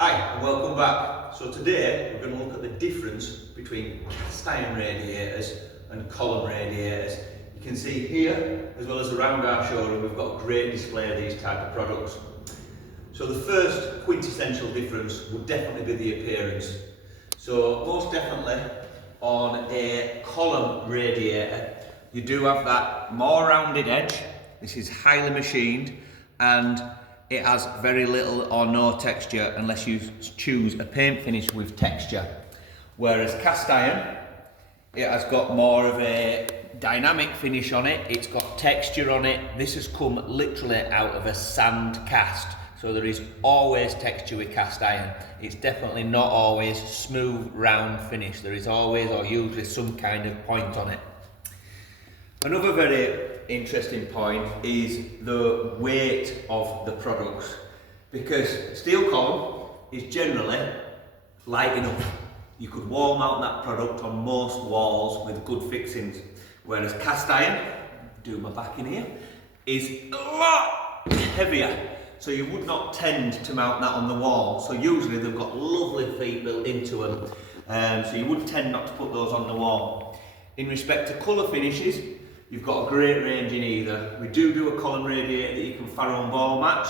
Hi and welcome back. So today we're going to look at the difference between cast iron radiators and column radiators. You can see here, as well as around our showroom, we've got a great display of these type of products. So the first quintessential difference would definitely be the appearance. So most definitely on a column radiator, you do have that more rounded edge. This is highly machined and it has very little or no texture unless you choose a paint finish with texture. Whereas cast iron, it has got more of a dynamic finish on it, it's got texture on it. This has come literally out of a sand cast. So there is always texture with cast iron. It's definitely not always smooth, round finish. There is always or usually some kind of point on it. Another very interesting point is the weight of the products, because steel column is generally light enough. You could wall mount that product on most walls with good fixings, whereas cast iron, do my back in here, is a lot heavier. So you would not tend to mount that on the wall. So usually they've got lovely feet built into them, so you would tend not to put those on the wall. In respect to colour finishes, you've got a great range in either. We do a column radiator that you can furrow and ball match.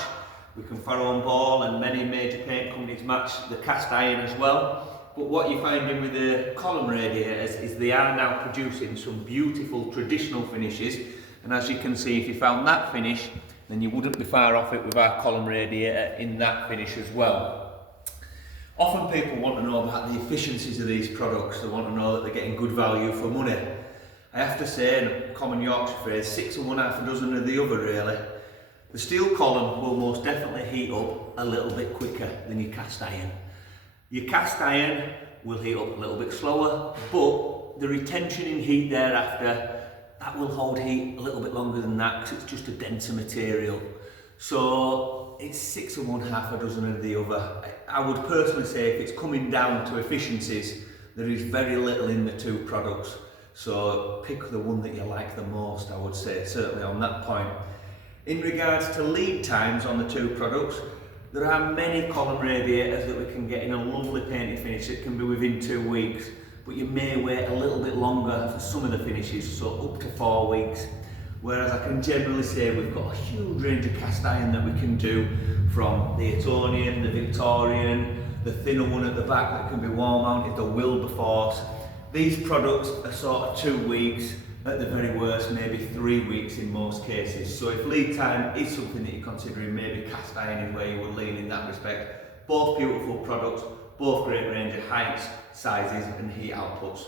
We can furrow and ball, and many major paint companies match the cast iron as well. But what you're finding with the column radiators is they are now producing some beautiful traditional finishes. And as you can see, if you found that finish, then you wouldn't be far off it with our column radiator in that finish as well. Often people want to know about the efficiencies of these products. They want to know that they're getting good value for money. I have to say, in a common Yorkshire phrase, 6 and 1/2 a dozen of the other really. The steel column will most definitely heat up a little bit quicker than your cast iron. Your cast iron will heat up a little bit slower, but the retention in heat thereafter, that will hold heat a little bit longer than that because it's just a denser material. So it's 6 and 1/2 a dozen of the other. I would personally say if it's coming down to efficiencies, there is very little in the two products. So pick the one that you like the most, I would say, certainly on that point. In regards to lead times on the two products, there are many column radiators that we can get in a lovely painted finish that can be within 2 weeks, but you may wait a little bit longer for some of the finishes, so up to 4 weeks. Whereas I can generally say we've got a huge range of cast iron that we can do, from the Etonian, the Victorian, the thinner one at the back that can be wall mounted, the Wilberforce. These products are sort of 2 weeks, at the very worst maybe 3 weeks in most cases. So if lead time is something that you're considering, maybe cast iron is where you would lean in that respect. Both beautiful products, both great range of heights, sizes and heat outputs.